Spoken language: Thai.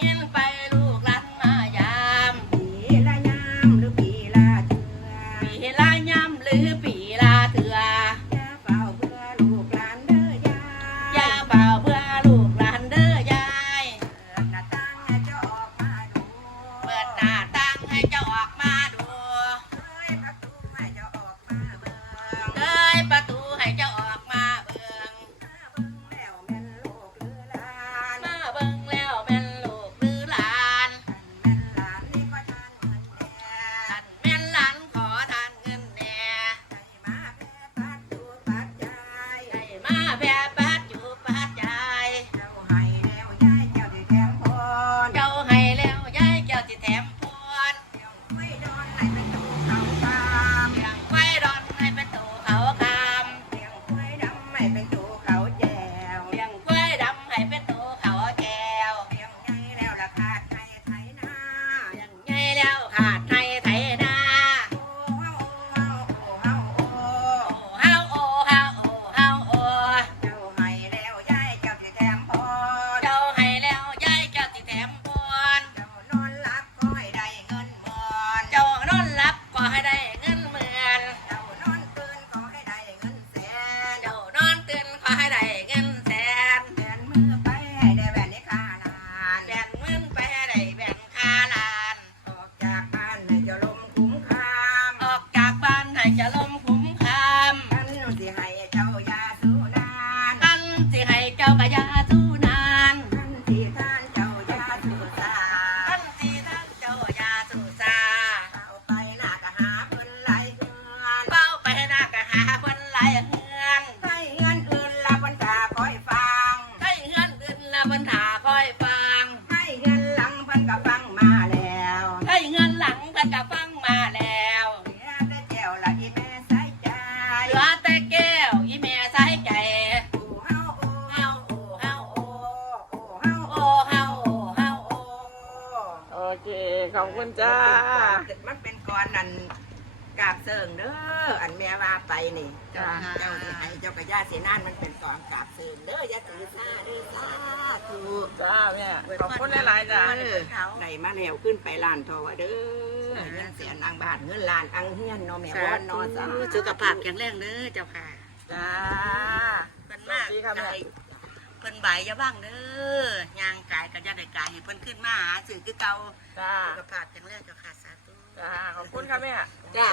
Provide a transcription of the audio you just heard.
ยินไปลูกหลานมายามปีละยามหรือปีละเถื่อปีละยามหรือปีละเถื่ออยาเฝ้าเพื่อลูกหลานเด้อยายยาเฝ้าเพื่อลูกหลานเด้อยายเปิดหน้าต่างให้เจ้าออกมาดูเปิดหน้าต่างให้เจ้าออกมาดูเอ้ยประตูให้จ้ออกมาเบิ่ง เงินหลังเพิ่นก็ฟังมาแล้วเหลือแต่แก้วละอีแม่สายใจเหลือแต่แก้วอีแม่ใส่ใจโอ้เฮาโอ้เฮาโอ้เฮาโอ้โอ้เฮาโอ้เฮาโอ้เฮาโอ้โอเคขอบคุณจ้ามันเป็นก้อนนั่น กราบเสิงเด้ออันแม่ว่าไปนี่จ้าเจ้าสิให้เจ้ากระยาเสียนานมันเป็นก้อนกราบเสิงเด้ออย่าถือซาเด้อซาถูกจ้าแม่ขอบคุณหลายๆจ้าเออได้มาแล้วขึ้นไปลานทอเด้อเงินเสียนางบาทเงินลานอังเฮียนเนาะแม่บ่อนเนาะสาสุขภาพแข็งแรงเด้อเจ้าค่ะจ้าเพิ่นมากดีครับแม่เพิ่นใบอย่าบ้างเด้อย่างกายก็อย่าได้กายให้เพิ่นขึ้นมาหาสื่อคือเก่าจ้าสุขภาพแข็งแรงเจ้าค่ะสาธุจ้าขอบคุณค่ะแม่จ้า